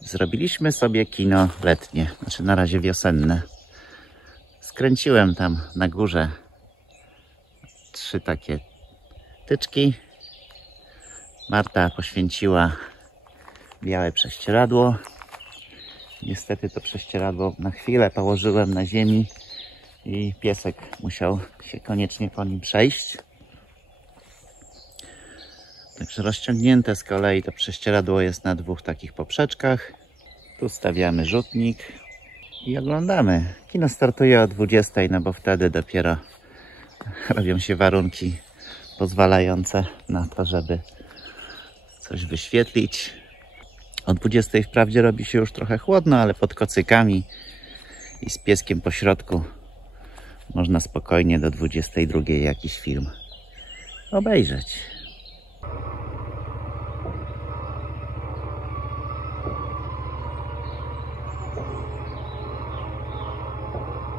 Zrobiliśmy sobie kino letnie, znaczy na razie wiosenne. Skręciłem tam na górze 3 takie tyczki. Marta poświęciła białe prześcieradło. Niestety to prześcieradło na chwilę położyłem na ziemi i piesek musiał się koniecznie po nim przejść. Także rozciągnięte z kolei to prześcieradło jest na 2 takich poprzeczkach. Tu stawiamy rzutnik i oglądamy. Kino startuje o 20, no bo wtedy dopiero robią się warunki pozwalające na to, żeby coś wyświetlić. O 20 wprawdzie robi się już trochę chłodno, ale pod kocykami i z pieskiem po środku można spokojnie do 22 jakiś film obejrzeć.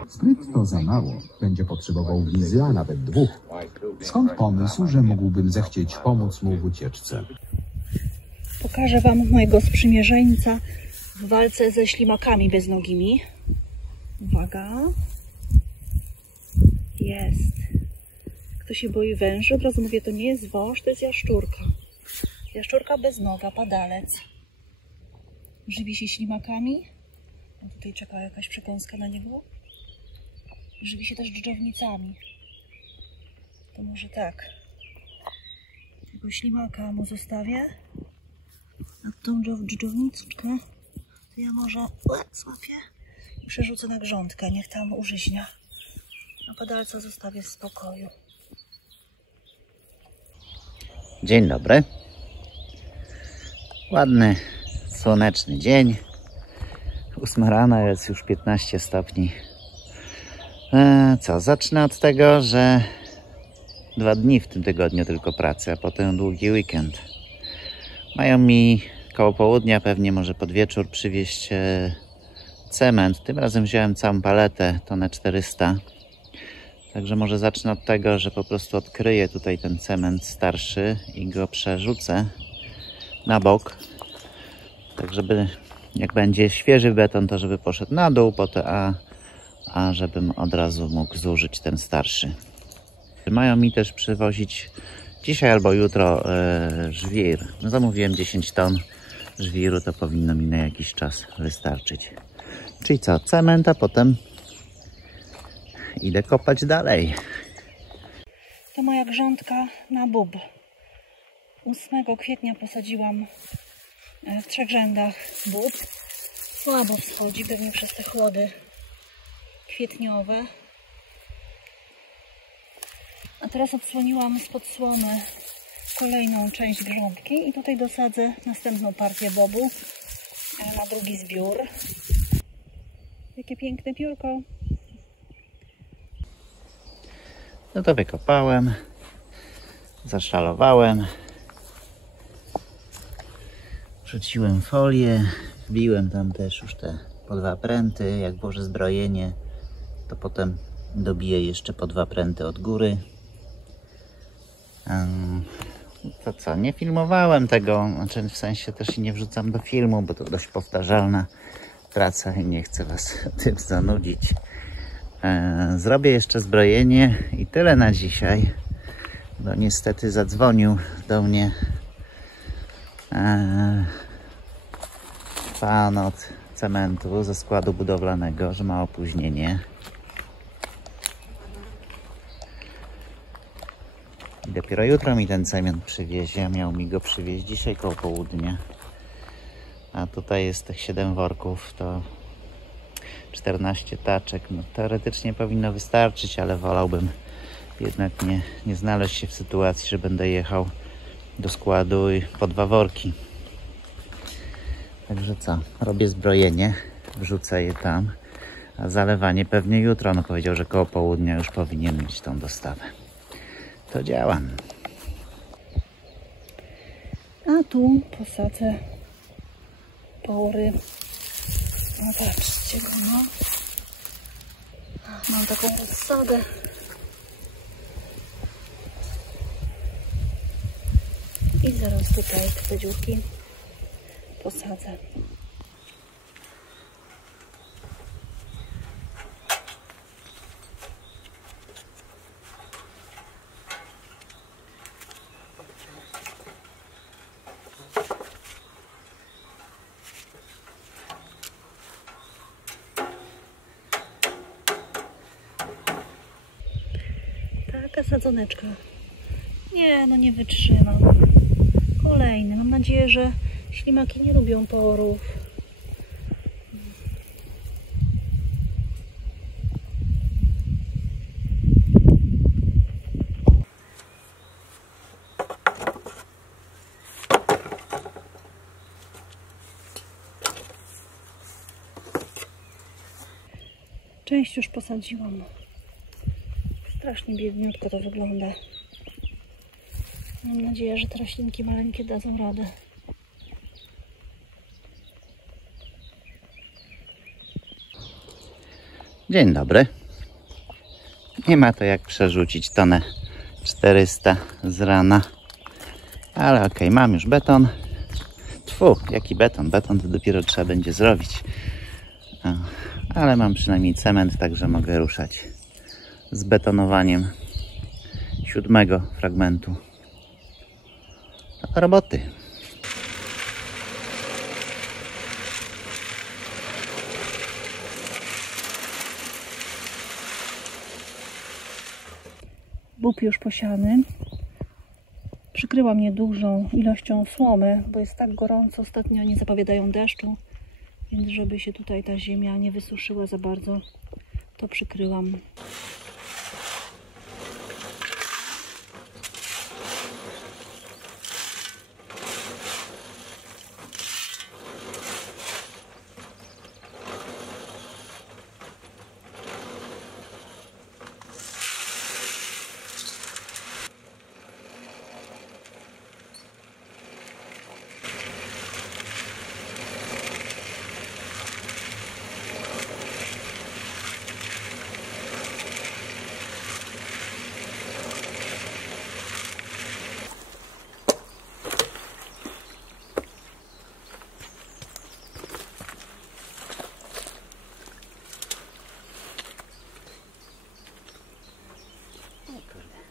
Spryt to za mało. Będzie potrzebował wizy, a nawet 2. Skąd pomysł, że mógłbym zechcieć pomóc mu w ucieczce? Pokażę Wam mojego sprzymierzeńca w walce ze ślimakami beznogimi. Uwaga. Jest. Kto się boi węży, od razu mówię, to nie jest wąż, to jest jaszczurka. Jaszczurka beznoga, padalec. Żywi się ślimakami. A tutaj czeka jakaś przekąska na niego. Żywi się też dżdżownicami. To może tak. Tego ślimaka mu zostawię. A tą dżdżowniczkę to ja może złapię i przerzucę na grządkę. Niech tam użyźnia. A padalca zostawię w spokoju. Dzień dobry. Ładny, słoneczny dzień. 8 rano, jest już 15 stopni. Co? Zacznę od tego, że 2 dni w tym tygodniu tylko pracy, a potem długi weekend. Mają mi koło południa, pewnie może pod wieczór, przywieźć cement. Tym razem wziąłem całą paletę, tonę 400. Także może zacznę od tego, że po prostu odkryję tutaj ten cement starszy i go przerzucę na bok. Tak żeby jak będzie świeży beton, to żeby poszedł na dół, a żebym od razu mógł zużyć ten starszy. Mają mi też przywozić dzisiaj albo jutro żwir. No, zamówiłem 10 ton żwiru, to powinno mi na jakiś czas wystarczyć. Czyli co? Cement, a potem idę kopać dalej. To moja grządka na bób. 8 kwietnia posadziłam w 3 rzędach bób. Słabo wschodzi, pewnie przez te chłody kwietniowe. A teraz odsłoniłam spod słomy kolejną część grządki i tutaj dosadzę następną partię bobu na drugi zbiór. Jakie piękne piórko. No to wykopałem, zaszalowałem, wrzuciłem folię, wbiłem tam też już te po 2 pręty. Jak włożę zbrojenie, to potem dobiję jeszcze po 2 pręty od góry. To co, nie filmowałem tego, znaczy w sensie też nie wrzucam do filmu, bo to dość powtarzalna praca i nie chcę Was tym zanudzić. Zrobię jeszcze zbrojenie i tyle na dzisiaj, bo niestety zadzwonił do mnie pan od cementu ze składu budowlanego, że ma opóźnienie. I dopiero jutro mi ten cement przywiezie. Miał mi go przywieźć dzisiaj koło południa. A tutaj jest tych 7 worków, to 14 taczek. No, teoretycznie powinno wystarczyć, ale wolałbym jednak nie znaleźć się w sytuacji, że będę jechał do składu i po 2 worki. Także co? Robię zbrojenie, wrzucę je tam, a zalewanie pewnie jutro. No powiedział, że koło południa już powinien mieć tą dostawę. To działam. A tu posadzę pory. No patrzcie go, no. Mam taką rozsadę. I zaraz tutaj te dziurki posadzę. sadzoneczka. Nie, no nie wytrzymam. Kolejny. Mam nadzieję, że ślimaki nie lubią porów. Część już posadziłam. Strasznie biedniutko to wygląda. Mam nadzieję, że te roślinki maleńkie dadzą radę. Dzień dobry. Nie ma to jak przerzucić tonę 400 z rana. Ale okej, mam już beton. Tfu, jaki beton? Beton to dopiero trzeba będzie zrobić. Ale mam przynajmniej cement, także mogę ruszać z betonowaniem 7. fragmentu roboty. Bób już posiany. Przykryłam je dużą ilością słomy, bo jest tak gorąco. Ostatnio nie zapowiadają deszczu, więc żeby się tutaj ta ziemia nie wysuszyła za bardzo, to przykryłam.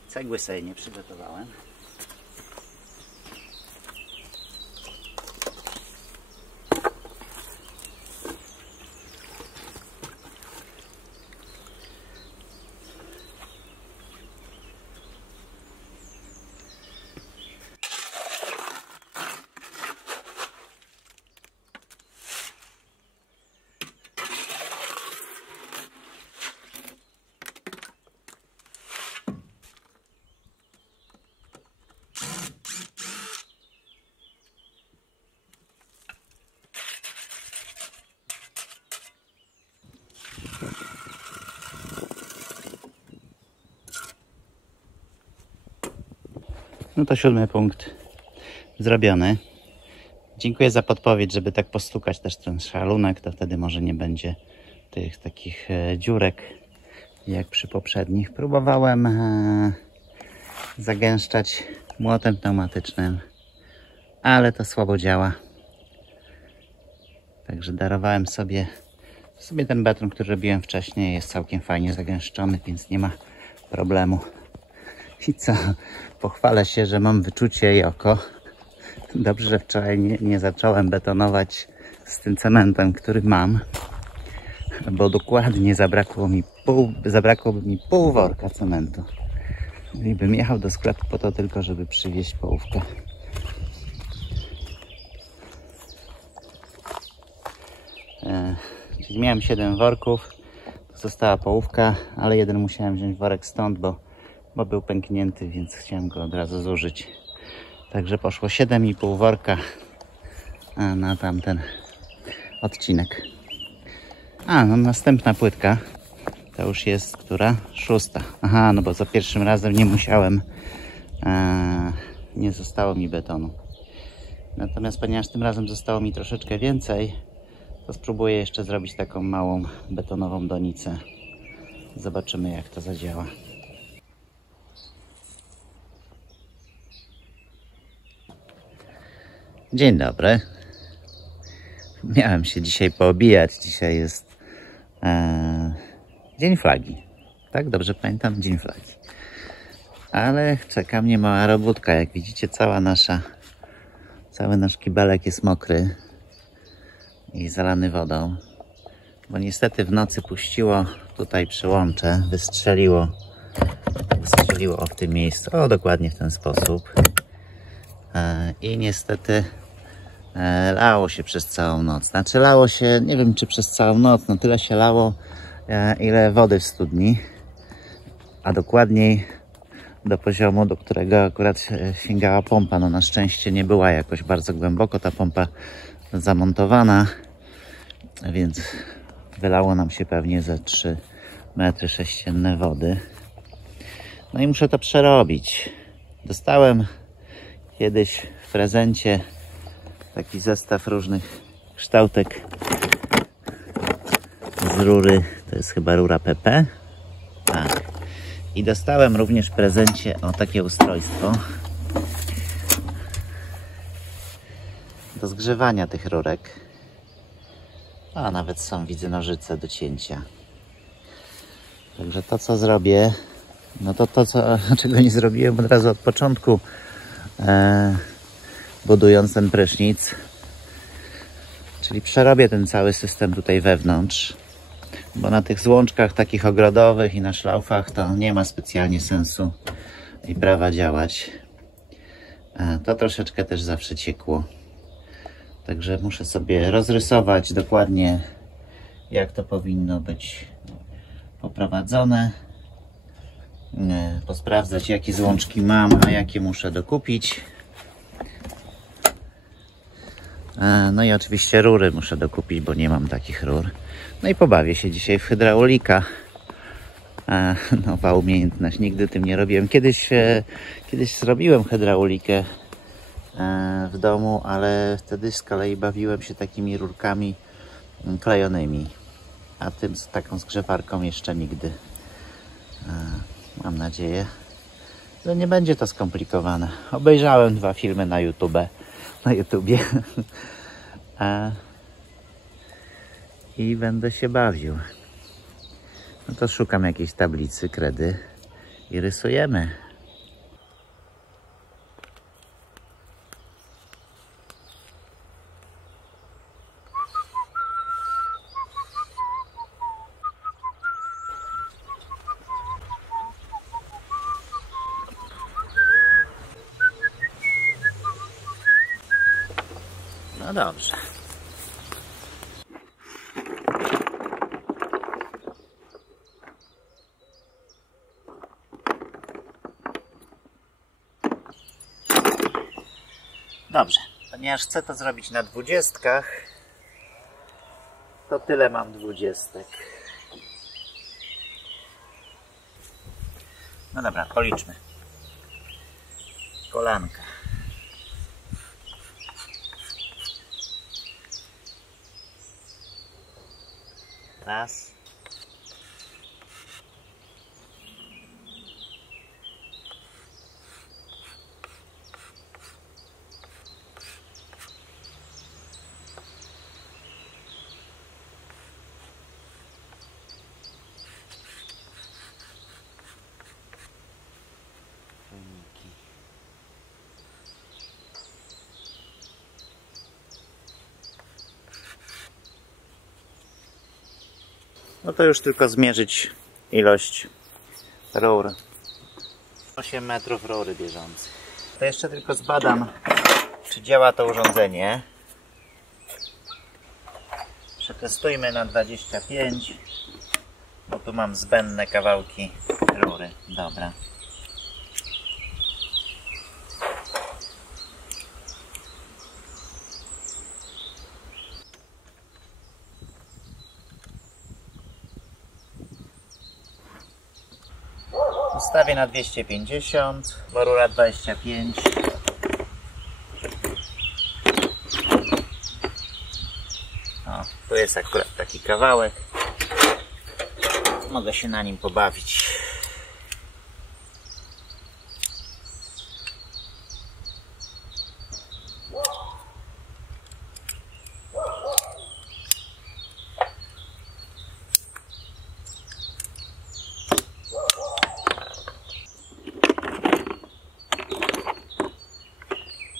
Cegły sobie nie przygotowałem. No to 7. punkt zrobiony. Dziękuję za podpowiedź, żeby tak postukać też ten szalunek, to wtedy może nie będzie tych takich dziurek jak przy poprzednich. Próbowałem zagęszczać młotem pneumatycznym, ale to słabo działa. Także darowałem sobie ten beton, który robiłem wcześniej, jest całkiem fajnie zagęszczony, więc nie ma problemu. I co? Pochwalę się, że mam wyczucie i oko. Dobrze, że wczoraj nie zacząłem betonować z tym cementem, który mam, bo dokładnie zabrakłoby mi pół worka cementu. I bym jechał do sklepu po to tylko, żeby przywieźć połówkę. Czyli miałem 7 worków, została połówka, ale jeden musiałem wziąć worek stąd, bo był pęknięty, więc chciałem go od razu zużyć. Także poszło 7,5 worka na tamten odcinek. No następna płytka to już jest która? 6. Aha, no bo za pierwszym razem nie musiałem, nie zostało mi betonu. Natomiast ponieważ tym razem zostało mi troszeczkę więcej, to spróbuję jeszcze zrobić taką małą betonową donicę. Zobaczymy, jak to zadziała. Dzień dobry. Miałem się dzisiaj poobijać. Dzisiaj jest Dzień Flagi. Tak? Dobrze pamiętam? Dzień Flagi. Ale czeka mnie mała robótka. Jak widzicie, cały nasz kibelek jest mokry i zalany wodą. Bo niestety w nocy puściło tutaj przyłącze, wystrzeliło strzeliło w tym miejscu, o dokładnie w ten sposób. I niestety lało się przez całą noc. Znaczy lało się, nie wiem czy przez całą noc, no tyle się lało, ile wody w studni. A dokładniej do poziomu, do którego akurat sięgała pompa. No na szczęście nie była jakoś bardzo głęboko ta pompa zamontowana, więc wylało nam się pewnie ze 3 metry sześcienne wody. No i muszę to przerobić. Dostałem kiedyś w prezencie taki zestaw różnych kształtek z rury, to jest chyba rura PP. Tak. I dostałem również w prezencie takie ustrojstwo do zgrzewania tych rurek. A nawet są, widzę, nożyce do cięcia. Także to, co zrobię, no to czego nie zrobiłem od razu od początku, budując ten prysznic, czyli przerobię ten cały system tutaj wewnątrz, bo na tych złączkach takich ogrodowych i na szlaufach to nie ma specjalnie sensu i prawa działać. To troszeczkę też zawsze ciekło. Także muszę sobie rozrysować dokładnie, jak to powinno być poprowadzone. Posprawdzać, jakie złączki mam, a jakie muszę dokupić. No i oczywiście rury muszę dokupić, bo nie mam takich rur. No i pobawię się dzisiaj w hydraulika. Nowa umiejętność, nigdy tym nie robiłem. Kiedyś zrobiłem hydraulikę w domu, ale wtedy z kolei bawiłem się takimi rurkami klejonymi. A tym z taką zgrzewarką jeszcze nigdy. Mam nadzieję, że nie będzie to skomplikowane. Obejrzałem 2 filmy na YouTubie. I będę się bawił. No to szukam jakiejś tablicy, kredy i rysujemy. No dobrze. Dobrze, ponieważ chcę to zrobić na 20, to tyle mam 20. No dobra, policzmy. Kolanka. Raz. No to już tylko zmierzyć ilość rur. 8 metrów rury bieżącej. To jeszcze tylko zbadam, czy działa to urządzenie. Przetestujmy na 25, bo tu mam zbędne kawałki rury. Dobra. Ustawię na 250, bo rura 25. O, tu jest akurat taki kawałek. Mogę się na nim pobawić.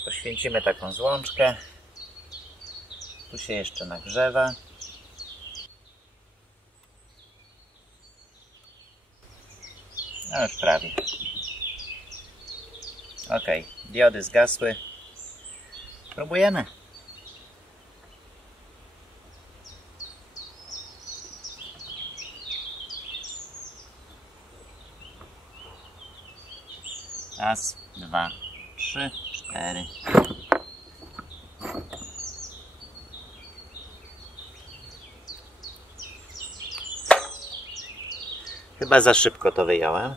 Poświęcimy taką złączkę. Tu się jeszcze nagrzewa. No już prawie. Ok, diody zgasły. Próbujemy. Raz, dwa, trzy, cztery. Chyba za szybko to wyjąłem.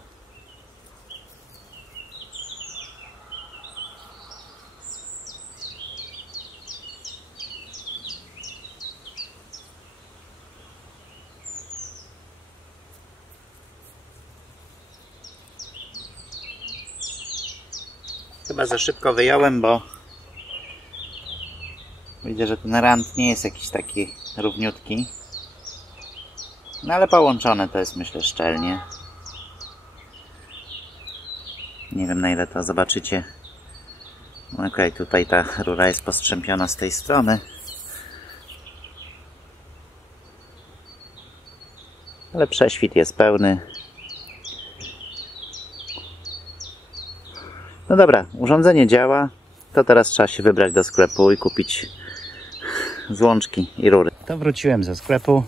Chyba za szybko wyjąłem, bo widzę, że ten rant nie jest jakiś taki równiutki. No ale połączone to jest, myślę, szczelnie. Nie wiem, na ile to zobaczycie. Ok, tutaj ta rura jest postrzępiona z tej strony. Ale prześwit jest pełny. No dobra, urządzenie działa. To teraz trzeba się wybrać do sklepu i kupić złączki i rury. To wróciłem ze sklepu.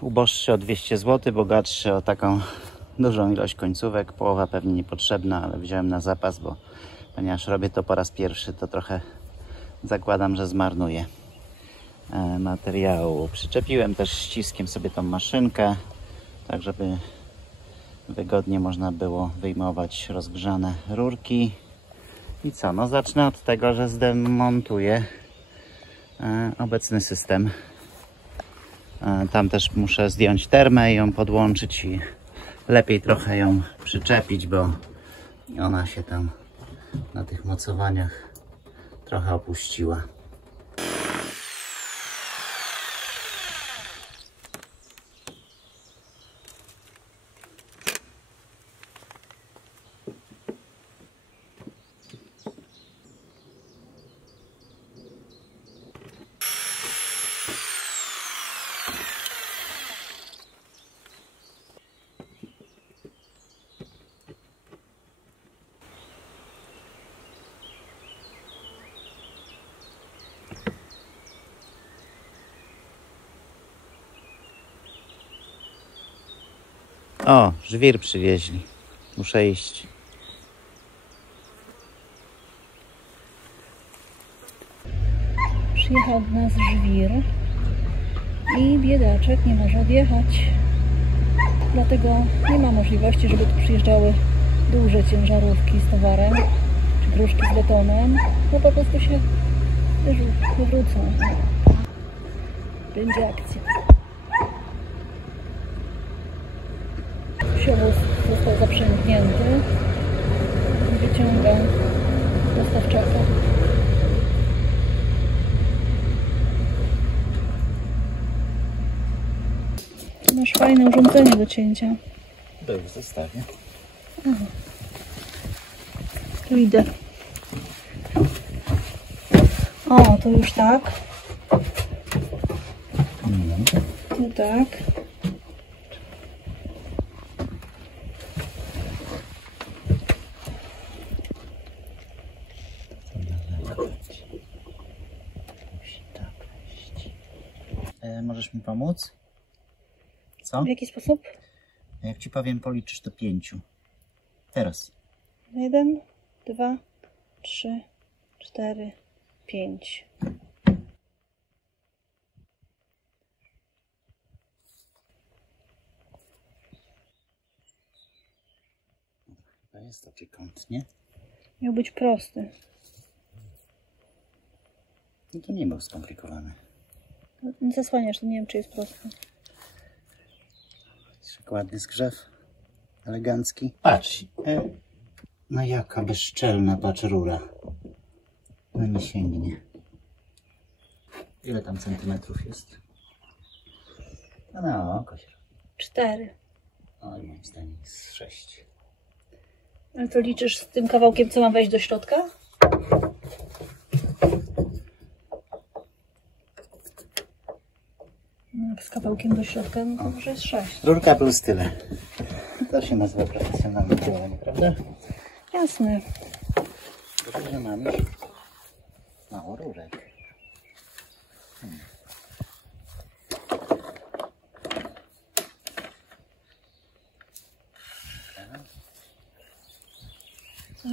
Uboższy o 200 zł, bogatszy o taką dużą ilość końcówek. Połowa pewnie niepotrzebna, ale wziąłem na zapas, bo ponieważ robię to po raz pierwszy, to trochę zakładam, że zmarnuję materiału. Przyczepiłem też ściskiem sobie tą maszynkę, tak żeby wygodnie można było wyjmować rozgrzane rurki. I co? No zacznę od tego, że zdemontuję obecny system. Tam też muszę zdjąć termę i ją podłączyć i lepiej trochę ją przyczepić, bo ona się tam na tych mocowaniach trochę opuściła. O, żwir przywieźli. Muszę iść. Przyjechał do nas żwir i biedaczek nie może odjechać. Dlatego nie ma możliwości, żeby tu przyjeżdżały duże ciężarówki z towarem czy gruszki z betonem, bo po prostu się wywrócą. Będzie akcja. Siowóz został zaprzęgnięty. Wyciąga dostawczaka. Masz fajne urządzenie do cięcia. To już zostawię. Aha. Tu idę. O, to już tak. Tu tak. Możesz mi pomóc? Co? W jaki sposób? Jak ci powiem, policzysz do 5. Teraz. 1, 2, 3, 4, 5. Chyba jest taki kąt, nie? Miał być prosty. No to nie był skomplikowany. Zasłaniasz, to nie wiem, czy jest prosty. Tak ładny zgrzew. Elegancki. Patrz. No jaka bezczelna, patrz, rura. No nie sięgnie. Ile tam centymetrów jest? No na oko się. 4. Oj, moim zdaniem jest 6. Ale to liczysz z tym kawałkiem, co ma wejść do środka? No, jak z kawałkiem do środka, no to może jest 6. Rurka plus tyle. To się nazywa profesjonalne działanie, prawda? Jasne. Dobrze, że mam już mało rurek.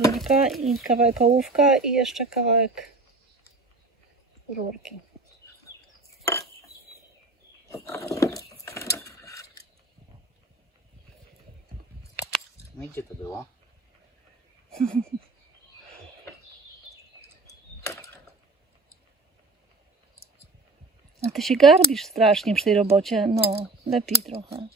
Rurka i kawałek ołówka i jeszcze kawałek rurki. No i gdzie to było? A ty się garbisz strasznie przy tej robocie. No, lepiej trochę.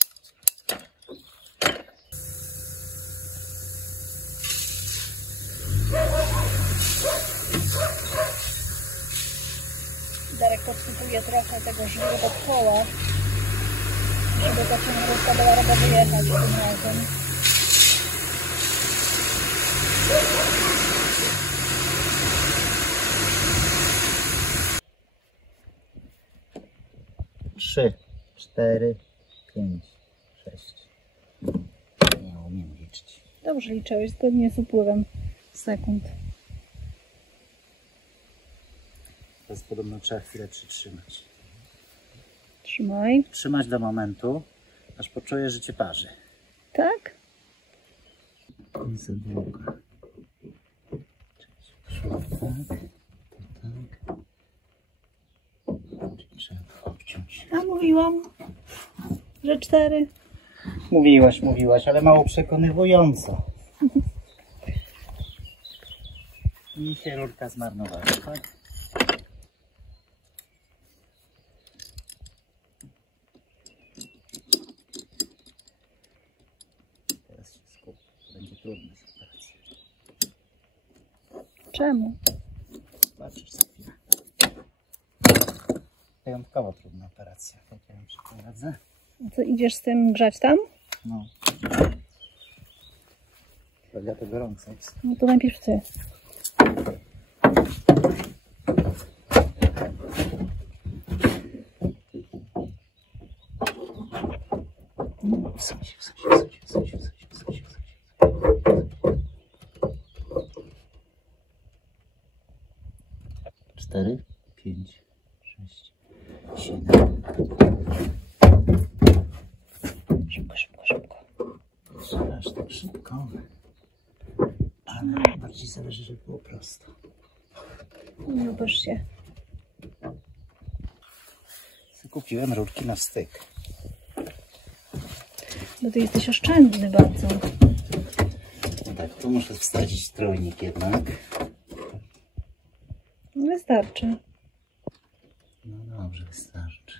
Darek podsypuje trochę tego żwiru pod koła, żeby ta ciężarówka była rada wyjechać tym razem. Trzy, 4, 5, 6. Nie umiem liczyć. Dobrze liczyłeś, zgodnie z upływem sekund. Teraz podobno trzeba chwilę przytrzymać. Trzymaj. Trzymać do momentu, aż poczuję, że cię parzy. Tak? Nie za długo. Tak, tak. Trzeba obciąć. A mówiłam, że 4. Mówiłaś, ale mało przekonywująco. I się rurka zmarnowała, tak? Teraz się skup. Będzie trudna sytuacja. Czemu? Zobaczysz za chwilę. Wyjątkowo trudna operacja, jak ja ją przeprowadzę. A co, idziesz z tym grzać tam? No. Prawda, to gorąco jest. No to najpierw ty. Wsuń się. 4, 5, 6, 7. Szybko. Trzeba aż tak szybko. Ale bardziej zależy, żeby było prosto. No boż się. Kupiłem rurki na styk. Bo ty jesteś oszczędny bardzo. No tak, tu muszę wsadzić trójnik jednak. Wystarczy. No dobrze, wystarczy.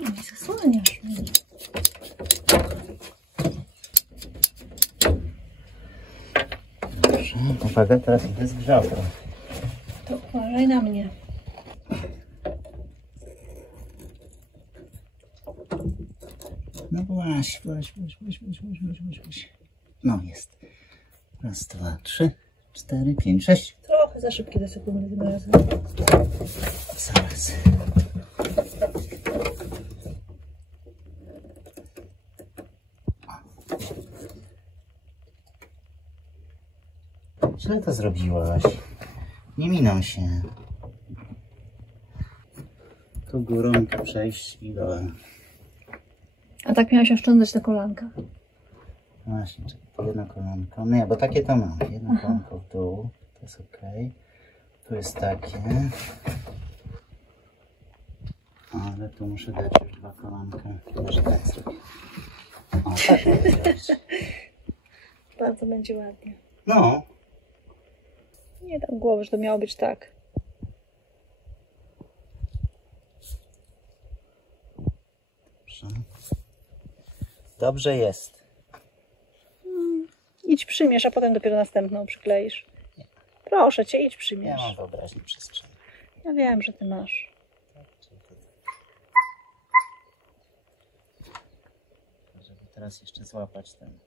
Nie zasłaniasz mnie. Dobrze, uwaga, teraz idę z grzałką. To uważaj na mnie. No właśnie. No jest. Raz, 2, 3, 4, 5, 6. Trochę za szybkie do sekundy tym razem. Zaraz. Źle to zrobiłaś. Nie miną się. Tu górą przejść i dołem. A tak miałaś oszczędzać na kolankach. Właśnie, jedno kolanko. Nie, bo takie to mam. Jedno kolanko w dół. To jest ok. Tu jest takie. Ale tu muszę dać już 2 kolanka. Może tak zrobię. O, tak powiedziałeś. Bardzo będzie ładnie. No. Nie dam głowy, że to miało być tak. Dobrze jest. Idź przymierz, a potem dopiero następną przykleisz. Proszę cię, idź Ja przymierz. mam wyobraźnię przestrzeni. Ja wiem, że ty masz. Żeby teraz jeszcze złapać ten.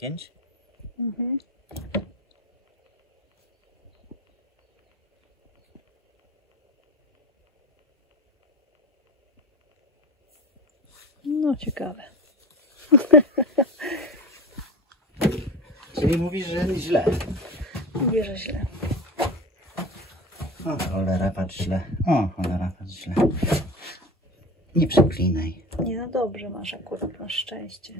5? Mhm. No ciekawe. Czyli mówisz, że źle. Mówię, że źle. O cholera, patrz źle. O cholera, patrz źle. Nie przeklinaj. Nie, no dobrze masz akurat, masz szczęście.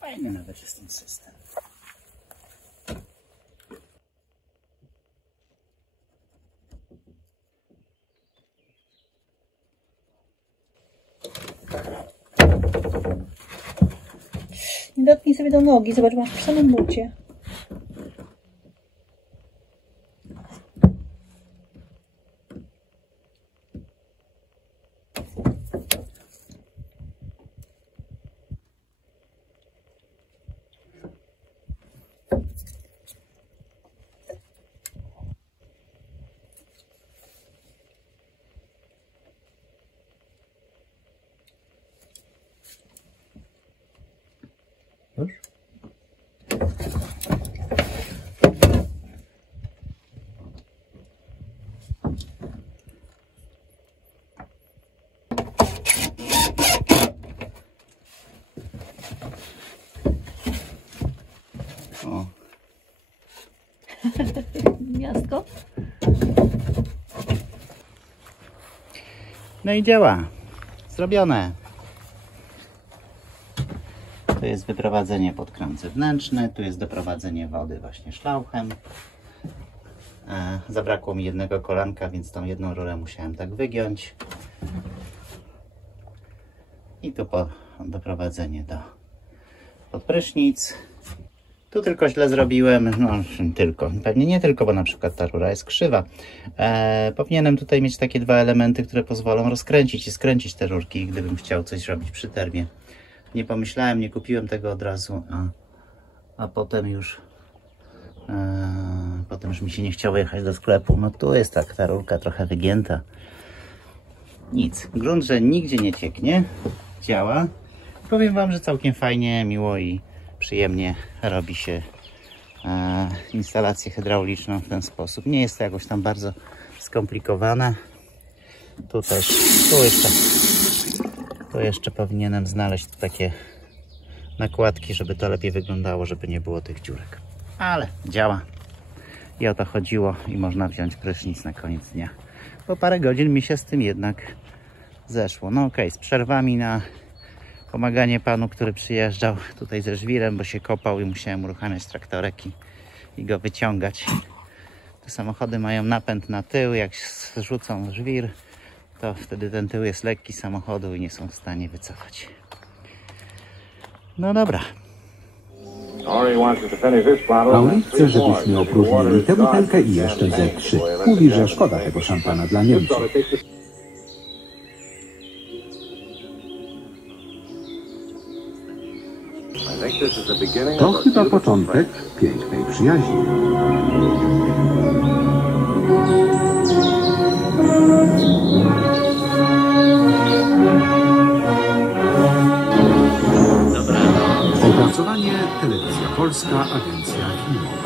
Fajny nawet jest ten system. Nie dotknij sobie do nogi, zobacz, masz w samym bucie. Już? O. Miastko? No i działa. Zrobione. Tu jest wyprowadzenie pod kran zewnętrzny, tu jest doprowadzenie wody właśnie szlauchem. Zabrakło mi jednego kolanka, więc tą jedną rurę musiałem tak wygiąć. I tu doprowadzenie pod prysznic. Tu tylko źle zrobiłem, no tylko, pewnie nie tylko, bo na przykład ta rura jest krzywa. Powinienem tutaj mieć takie dwa elementy, które pozwolą rozkręcić i skręcić te rurki, gdybym chciał coś robić przy termie. Nie pomyślałem, nie kupiłem tego od razu, a potem już mi się nie chciało jechać do sklepu. No tu jest tak, ta rurka trochę wygięta. Nic, grunt, że nigdzie nie cieknie, działa. Powiem wam, że całkiem fajnie, miło i przyjemnie robi się instalację hydrauliczną w ten sposób. Nie jest to jakoś tam bardzo skomplikowane. Tu jeszcze powinienem znaleźć takie nakładki, żeby to lepiej wyglądało, żeby nie było tych dziurek. Ale działa. I o to chodziło i można wziąć prysznic na koniec dnia. Po parę godzin mi się z tym jednak zeszło. No okej, z przerwami na pomaganie panu, który przyjeżdżał tutaj ze żwirem, bo się kopał i musiałem uruchamiać traktorek i go wyciągać. Te samochody mają napęd na tył, jak zrzucą żwir, to wtedy ten tył jest lekki samochodu i nie są w stanie wycofać. No dobra. Pauli chce, żebyśmy opróżnili tę butelkę i jeszcze ze 3. Mówi, że szkoda tego szampana dla Niemców. To chyba początek pięknej przyjaźni. Opracowanie Telewizja Polska, Agencja Filmowa.